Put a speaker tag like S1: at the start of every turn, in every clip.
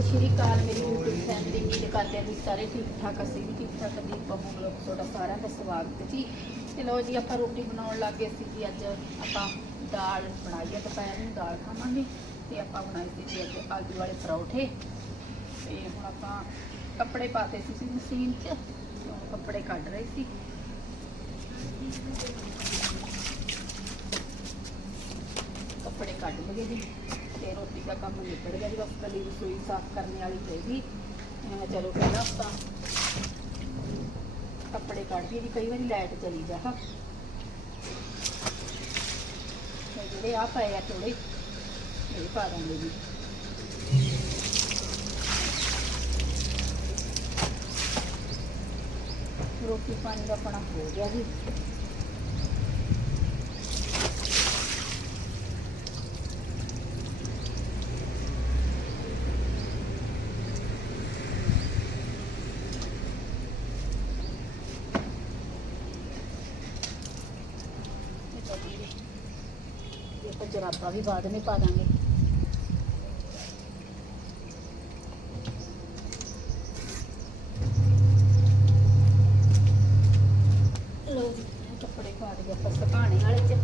S1: ਸਤਿ ਸ਼੍ਰੀ ਅਕਾਲ, ਮੇਰੀ YouTube family ਉਮੀਦ ਕਰਦੇ ਹਾਂ ਤੁਸੀਂ ਸਾਰੇ ਠੀਕ ਠਾਕ, ਅਸੀਂ ਵੀ ਠੀਕ ਠਾਕ ਦੀ ਪੰਮੂ ਲੋਕ ਤੁਹਾਡਾ ਸਾਰਿਆਂ ਦਾ ਸਵਾਗਤ ਜੀ। ਤੇ ਲੋ ਜੀ, ਆਪਾਂ ਰੋਟੀ ਬਣਾਉਣ ਲੱਗੇ ਸੀ ਜੀ ਅੱਜ, ਆਪਾਂ ਦਾਲ ਬਣਾਈ ਹੈ, ਦੁਪਹਿਰ ਨੂੰ ਦਾਲ ਖਾਵਾਂਗੇ ਤੇ ਆਪਾਂ ਬਣਾਈ ਸੀ ਜੀ ਅੱਜ ਆਲੂ ਵਾਲੇ ਪਰੌਠੇ। ਤੇ ਹੁਣ ਆਪਾਂ ਕੱਪੜੇ ਪਾਤੇ ਸੀ ਸੀ ਮਸ਼ੀਨ 'ਚ ਕੱਪੜੇ ਕੱਢ ਰਹੇ ਸੀ। ਕੱਪੜੇ ਕੱਢ ਲਗੇ ਜੀ। ਦਾ ਕੰਮ ਨਿਬੜ ਗਿਆ ਜੀ, ਬਸ ਕੱਲੀ ਰਸੋਈ ਸਾਫ਼ ਕਰਨ ਵਾਲੀ ਰਹੇਗੀ ਮੈਂ ਚਲੋ ਪਹਿਲਾਂ ਆਪਾਂ ਕੱਪੜੇ ਕੱਢ ਜੀ, ਕਈ ਵਾਰੀ ਲਾਈਟ ਚਲੀ ਜਾ, ਹਾਂ। ਜਿਹੜੇ ਆ ਪਏ ਆ ਥੋੜੇ ਇਹ ਪਾ ਦਾਂਗੇ ਜੀ। ਰੋਟੀ ਪਾਣੀ ਦਾ ਆਪਣਾ ਹੋ ਗਿਆ ਜੀ ਇਹ ਤਾਂ ਜੀ ਇਹ ਆਪਾਂ ਜਰਾਬਾਂ ਵੀ ਬਾਅਦ में ਪਾ ਦਾਂਗੇ। ਲੋ ਜੀ ਇਹ ਕੱਪੜੇ ਪਾ ਦਈਏ ਆਪਾਂ ਸੁਕਾਣੇ ਵਾਲੇ ਚ।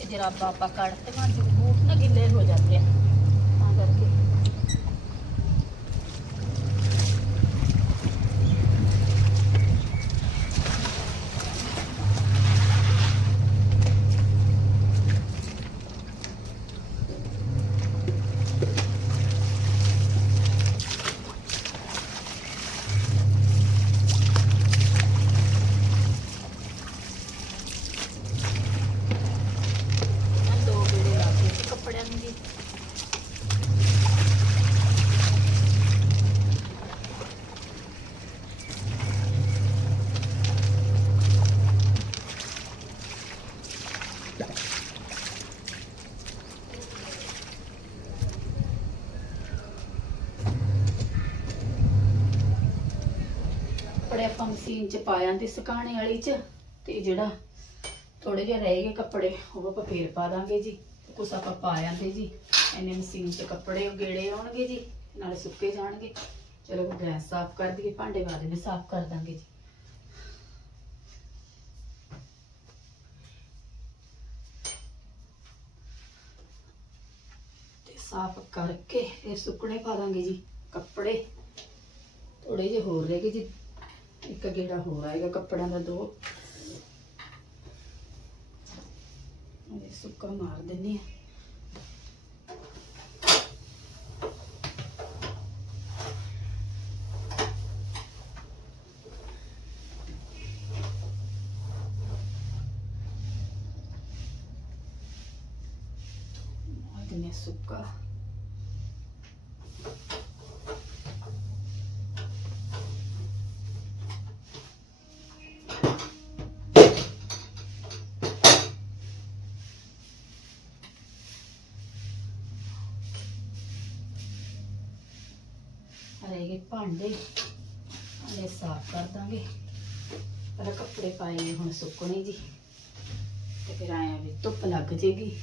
S1: ਇਹ ਜਰਾਬਾਂ ਆਪਾਂ ਕੱਢ ਤੇ ਮਾਂ ਜੀ ਬੂਟ ਨਾ ਗਿੱਲੇ ਹੋ ਜਾਂਦੇ ਆ ਤਾਂ ਕਰਕੇ ਮੈਂ ਦੋ ਗੇੜੇ ਲਾ ਕੇ ਕੱਪੜਿਆਂ ਨੂੰ ਜੀ ਕੱਪੜੇ ਆਪਾਂ ਮਸ਼ੀਨ 'ਚ ਪਾ ਜਾਂਦੇ ਸੁਕਾਣੇ ਵਾਲੀ 'ਚ ਤੇ ਜਿਹੜਾ ਥੋੜੇ ਜਿਹੇ ਰਹਿ ਗਏ ਕੱਪੜੇ, ਉਹ ਆਪਾਂ ਫੇਰ ਪਾ ਦਾਂਗੇ ਜੀ। ਕੁਛ ਆਪਾਂ ਪਾ ਜਾਂਦੇ ਜੀ। ਇੰਨੇ ਮਸ਼ੀਨ 'ਚ ਕੱਪੜੇ ਗੇੜੇ ਆਉਣਗੇ ਜੀ, ਨਾਲੇ ਸੁੱਕੇ ਜਾਣਗੇ। ਚਲੋ ਗੈਸ ਸਾਫ਼ ਕਰ ਦਈਏ, ਭਾਂਡੇ ਬਾਅਦ ਵਿੱਚ ਸਾਫ਼ ਕਰ ਦਾਂਗੇ ਜੀ। ਤੇ ਸਾਫ਼ ਕਰਕੇ ਫਿਰ ਸੁੱਕਣੇ ਪਾ ਦਾਂਗੇ ਜੀ, ਕੱਪੜੇ। ਥੋੜੇ ਜਿਹੇ ਹੋਰ ਰਹਿ ਗਏ ਜੀ। ਇੱਕ ਗੇੜਾ ਹੋਰ ਆਏਗਾ ਕੱਪੜਿਆਂ ਦਾ ਦੋ। ਇਹ ਸੁੱਕਾ ਮਾਰ ਦਿੰਨੀ ਆ। ਮਾਰ ਦਿੰਨੀ ਆ ਸੁੱਕਾ। ਰਹੇਗੇ ਭਾਂਡੇ ਭਾਂਡੇ ਸਾਫ਼ ਕਰ ਦਾਂਗੇ। ਪਹਿਲਾਂ ਕੱਪੜੇ ਪਾਏ ਨੇ ਹੁਣ ਸੁੱਕਣੇ ਜੀ। ਤੇ ਫਿਰ ਆਇਆ ਵੀ ਧੁੱਪ ਲੱਗ ਜੇਗੀ।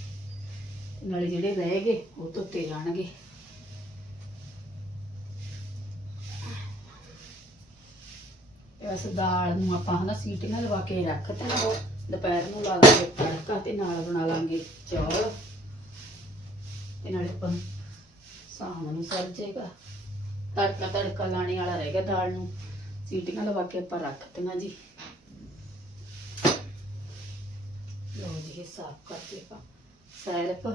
S1: ਨਾਲੇ ਜਿਹੜੇ ਰਹਿ ਗਏ, ਉਹ ਧੁੱਤੇ ਜਾਣਗੇ। ਤੇ ਦਾਲ ਨੂੰ ਆਪਾਂ ਹਨਾ ਸੀਟੀਆਂ ਲਵਾ ਕੇ ਰੱਖ ਤੇ ਉਹ ਦੁਪਹਿਰ ਨੂੰ ਲਾ ਲਾਂਗੇ ਤੜਕਾ ਤੇ ਨਾਲ ਬਣਾ ਲਾਂਗੇ ਚੌਲ। ਤੇ ਨਾਲੇ ਆਪਾਂ ਸ਼ਾਮ ਨੂੰ ਸਰ ਜਾਏਗਾ ਤੜਕਾ ਤੜਕਾ ਲਾਣੇ ਵਾਲਾ ਰਹਿ ਗਿਆ ਦਾਲ ਨੂੰ। ਸੀਟੀਆਂ ਲਵਾ ਕੇ ਆਪਾਂ ਰੱਖ ਦਿੱਤੀਆਂ ਜੀ। ਲਓ ਜੀ, ਇਹ ਸਾਫ਼ ਕਰਕੇ ਆਪਾਂ ਸੈਰਪ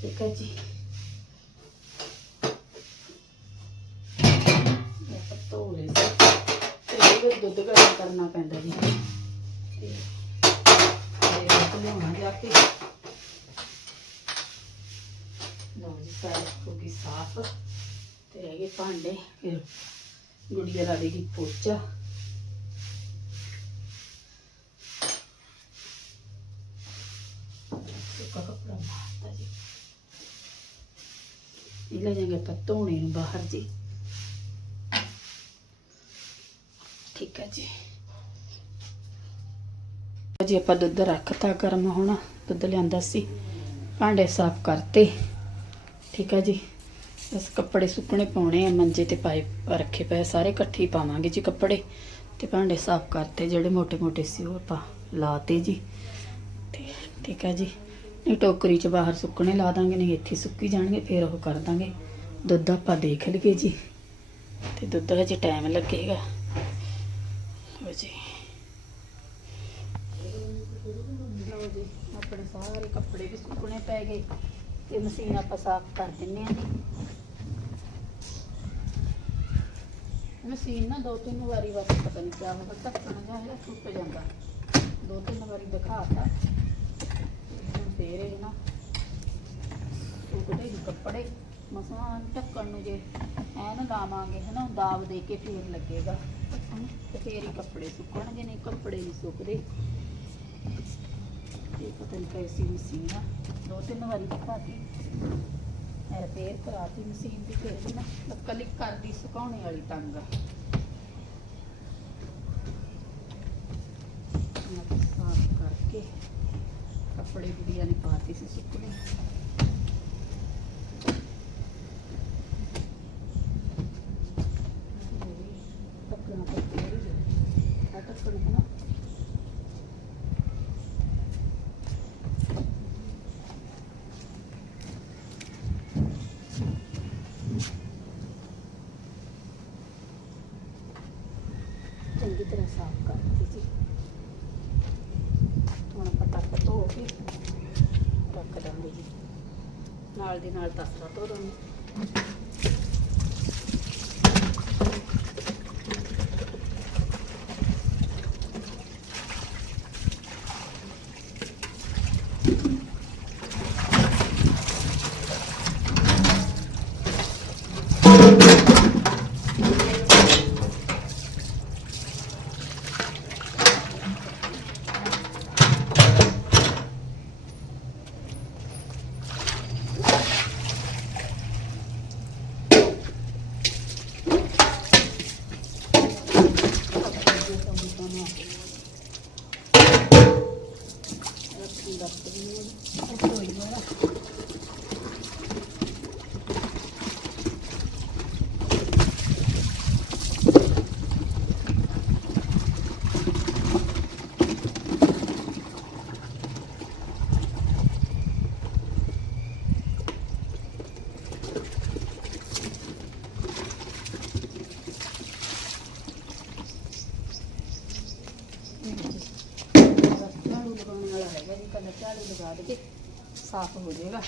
S1: ਠੀਕ ਹੈ ਜੀ। ਧੋ ਲਏ ਤੇ ਇਹਦੇ ਦੁੱਧ ਗਰਮ ਕਰਨਾ ਪੈਂਦਾ ਜੀ। ਤੇ ਇਹ ਲਿਆਉਣਾ ਜਾ ਕੇ। ਲਓ ਜੀ ਸੈਰਪ ਹੋ ਗਈ ਸਾਫ਼। ਤੇ ਰਹਿ ਗਏ ਭਾਂਡੇ, ਫਿਰ ਗੁੜੀਆ ਲਾ ਦੇਗੀ ਪੋਚਾ। ਸੁੱਕਾ ਕੱਪੜਾ ਮਾਰਤਾ ਜੀ। ਇਹ ਲੈ ਜਾਗੇ ਆਪਾਂ ਧੋਣੇ ਨੂੰ ਬਾਹਰ ਜੀ। ਠੀਕ ਹੈ ਜੀ। ਜੀ ਆਪਾਂ ਦੁੱਧ ਰੱਖਤਾ, ਗਰਮ ਹੋਣਾ, ਦੁੱਧ ਲਿਆਂਦਾ ਸੀ। ਭਾਂਡੇ ਸਾਫ਼ ਕਰਤੇ। ਠੀਕ ਹੈ ਜੀ। ਬਸ ਕੱਪੜੇ ਸੁੱਕਣੇ ਪਾਉਣੇ ਆ, ਮੰਜੇ ਤੇ ਪਾਏ, ਰੱਖੇ ਪਏ ਸਾਰੇ ਇਕੱਠੇ ਪਾਵਾਂਗੇ ਜੀ ਕੱਪੜੇ। ਤੇ ਭਾਂਡੇ ਸਾਫ਼ ਕਰਤੇ, ਜਿਹੜੇ ਮੋٹے-ਮੋٹے ਸੀ ਉਹ ਆਪਾਂ ਲਾਤੇ ਜੀ। ਤੇ ਠੀਕ ਹੈ ਜੀ। ਨਹੀਂ ਟੋਕਰੀ 'ਚ ਬਾਹਰ ਸੁੱਕਣੇ ਲਾ ਦਾਂਗੇ, ਨਹੀਂ ਇੱਥੇ ਸੁੱਕੀ ਜਾਣਗੇ, ਫਿਰ ਉਹ ਕਰ ਦਾਂਗੇ। ਦੁੱਧ ਆਪਾਂ ਦੇਖ ਲਈਏ ਜੀ। ਤੇ ਦੁੱਧ ਹਜੇ ਟਾਈਮ ਲੱਗੇਗਾ। ਲਓ ਜੀ। ਆਪਣੇ ਸਾਰੇ ਕੱਪੜੇ ਵੀ ਸੁੱਕਣੇ ਪੈ ਗਏ। ਤੇ ਮਸ਼ੀਨ ਆਪਾਂ ਸਾਫ਼ ਕਰ ਦਿੰਨੇ ਆ ਜੀ। ਮਸ਼ੀਨ ਨਾ ਦੋ ਤਿੰਨ ਵਾਰੀ ਬਸ ਪਤਾ ਨਹੀਂ ਕਿਆ ਹੋਇਆ ਢੱਕਣ ਜਿਹਾ ਹੈ ਟੁੱਟ ਜਾਂਦਾ। ਦੋ ਤਿੰਨ ਵਾਰੀ ਦਿਖਾਤਾ। ਹੁਣ ਫੇਰ ਇਹ ਨਾ ਸੁੱਕਦੇ ਜੀ ਕੱਪੜੇ। ਮਸਾਂ ਢੱਕਣ ਨੂੰ ਜੇ ਐਨ ਲਾਵਾਂਗੇ, ਹਨਾ ਦਾਬ ਦੇ ਕੇ ਫੇਰ ਲੱਗੇਗਾ। ਤੇ ਫੇਰ ਹੀ ਕੱਪੜੇ ਸੁੱਕਣਗੇ, ਨਹੀਂ ਕੱਪੜੇ ਨਹੀਂ ਸੁੱਕਦੇ। ਇਹ ਪਤਾ ਨਹੀਂ ਕੈਸੀ ਮਸ਼ੀਨ ਆ। ਦੋ ਤਿੰਨ ਵਾਰੀ ਦਿਖਾਤੀ। ਰਿਪੇਅਰ ਕਰਾਤੀ ਮਸ਼ੀਨ ਦੀ ਫਿਰ ਵੀ ਨਾ। ਬਸ ਕਲਿੱਕ ਕਰਦੀ ਸੁਕਾਉਣੇ ਵਾਲੀ ਤੰਗ ਆ। ਸਾਫ਼ ਕਰਕੇ ਕੱਪੜੇ ਗੁੜੀਆ ਨੇ ਪਾਤੀ ਸੀ ਸੁੱਕਣੇ ਢੱਕਣਾ ਤਾਂ ਫੇਰ ਹੀ ਆ ਢੱਕਣ ਹੈ ਨਾ ਚੰਗੀ ਤਰ੍ਹਾਂ ਸਾਫ਼ ਕਰ ਦਿੱਤੀ ਜੀ ਹੁਣ ਆਪਾਂ ਟੱਕ ਧੋ ਕੇ ਰੱਖ ਦਾਂਗੇ ਜੀ ਨਾਲ ਦੀ ਨਾਲ ਤਸਰਾ ਧੋ ਦਾਂਗੇ ਰੱਖੀ ਰੱਖਦੀ ਹਾਂ ਕੋਈ ਨਾ ਬਸ ਝਾੜੂ ਲਗਾਉਣ ਵਾਲਾ ਹੈਗਾ ਜੀ ਕੱਲ੍ਹ ਝਾੜੂ ਲਗਾ ਦੇ ਸਾਫ਼ ਹੋ ਜਾਏਗਾ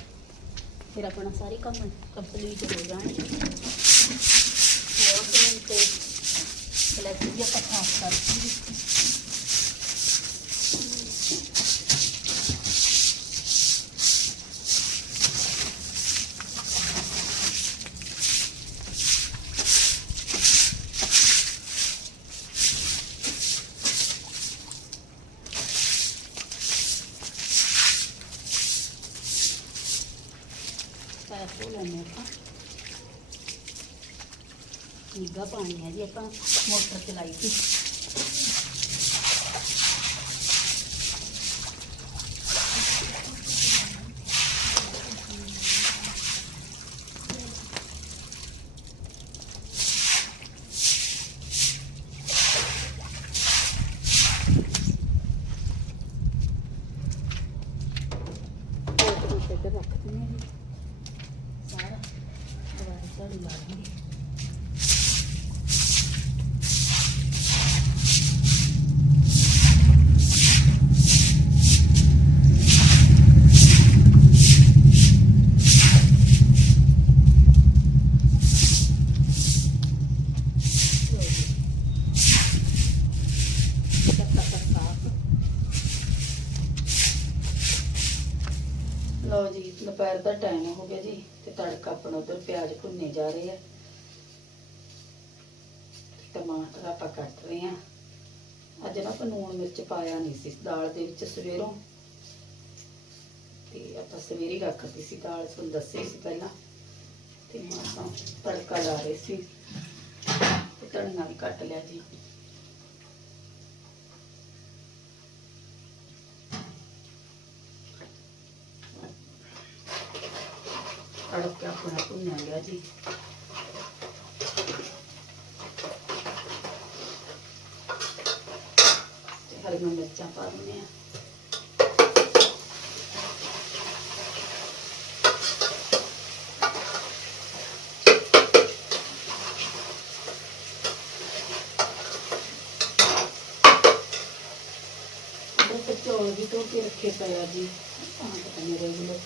S1: ਫਿਰ ਆਪਣਾ ਸਾਰੇ ਕੰਮ ਕੰਪਲੀਟ ਹੋ ਜਾਣਗੇ ਹੋਰ ਫਿਰ ਤੇ ਪਲੱਸ ਆਪਾਂ ਖਾਸ ਕਰਕੇ ਧੋ ਲੈਂਦੇ ਆਪਾਂ ਨਿੱਘਾ ਪਾਣੀ ਹੈ ਜੀ ਆਪਾਂ ਮੋਟਰ ਚਲਾਈ ਸੀ ਮੋਟਰ ਤੇ ਰੱਖ ਦਿੰਦੇ ਹਾਂ ਜੀ ਸਾਰਾ ਦੁਬਾਰਾ ਝਾੜੂ ਲਾ ਦਾਂਗੇ ਲਓ ਜੀ ਦੁਪਹਿਰ ਦਾ ਟਾਈਮ ਹੋ ਗਿਆ ਜੀ ਤੇ ਤੜਕਾ ਉਧਰ ਪਿਆਜ਼ ਭੁੰਨੇ ਜਾ ਰਹੇ ਆ। ਟਮਾਟਰ ਆਪਾਂ ਕੱਟ ਰਹੇ ਆ। ਅੱਜ ਨਾ ਆਪਾਂ ਲੂਣ ਮਿਰਚ ਪਾਇਆ ਨਹੀਂ ਸੀ, ਦਾਲ ਦੇ ਵਿੱਚ ਸਵੇਰੋਂ। ਤੇ ਆਪਾਂ ਸਵੇਰੇ ਰੱਖਤੀ ਸੀ ਦਾਲ, ਤੁਹਾਨੂੰ ਦੱਸਿਆ ਸੀ ਪਹਿਲਾਂ। ਤੇ ਆਪਾਂ ਤੜਕਾ ਲਾ ਰਹੇ ਸੀ। ਤੇ ਧਨੀਆ ਵੀ ਕੱਟ ਲਿਆ ਜੀ। ਤੜਕਾ ਆਪਣਾ ਭੁੰਨਿਆ ਗਿਆ ਜੀ। ਤੇ ਹਰੀਆਂ ਮਿਰਚਾਂ ਪਾ ਦਿੰਦੇ ਆ ਚੌਲ ਵੀ ਧੋ ਕੇ ਰੱਖੇ ਪਏ ਜੀ। ਆਹ ਪਤਾ ਨਹੀਂ ਰੈਗੂਲਰ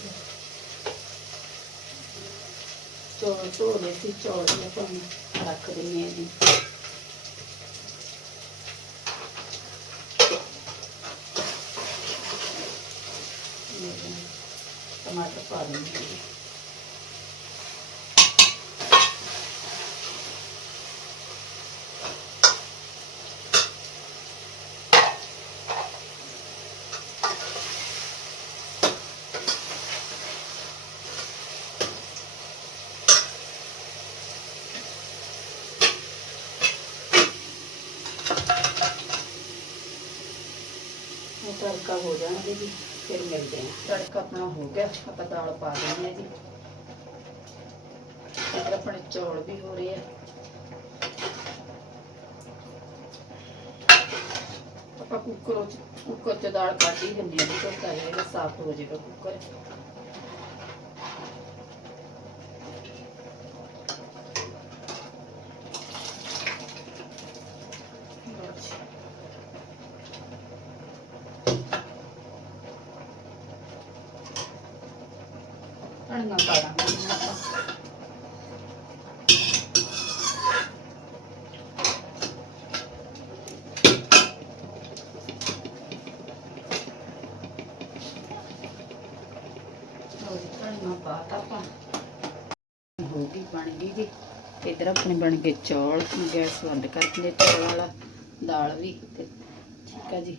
S1: ਚੌਲ ਧੋ ਲਏ ਸੀ ਚੌਲ ਵੀ ਆਪਾਂ ਹੁਣ ਰੱਖ ਦਿੰਦੇ ਆ ਜੀ ਇਹ ਟਮਾਟਰ ਪਾ ਦਿੰਦੇ ਹਾਂ ਤੜਕਾ ਹੋ ਜਾਣਗੇ ਜੀ, ਫਿਰ ਮਿਲਦੇ ਹਾਂ। ਤੜਕਾ ਆਪਣਾ ਹੋ ਗਿਆ, ਆਪਾਂ ਦਾਲ ਪਾ ਦਿੰਦੇ ਹਾਂ ਜੀ। ਇੱਧਰ ਆਪਣੇ ਚੌਲ ਵੀ ਹੋ ਰਹੇ ਆ। ਆਪਾਂ ਕੁੱਕਰ ਚ ਕੁੱਕਰ ਚ ਦਾਲ ਕੱਢ ਹੀ ਦਿੰਦੇ ਹਾਂ ਜੀ, ਧੋਤਾ ਸਾਫ਼ ਹੋ ਜਾਏਗਾ ਕੁੱਕਰ ਲਓ ਜੀ। ਕਣੀਆਂ ਪਾ ਦਾਂਗੇ ਹੁਣ ਆਪਾਂ ਲਓ ਜੀ, ਕਣੀਆਂ ਪਾ ਤਾ ਆਪਾਂ ਹੋ ਗਈ ਜੀ ਇਧਰ ਆਪਣੇ ਬਣ ਗਏ ਚੌਲ, ਗੈਸ ਬੰਦ ਕਰ ਦਿੰਦੇ ਚੌਲ ਵਾਲਾ, ਦਾਲ ਵੀ। ਤੇ ਠੀਕ ਆ ਜੀ।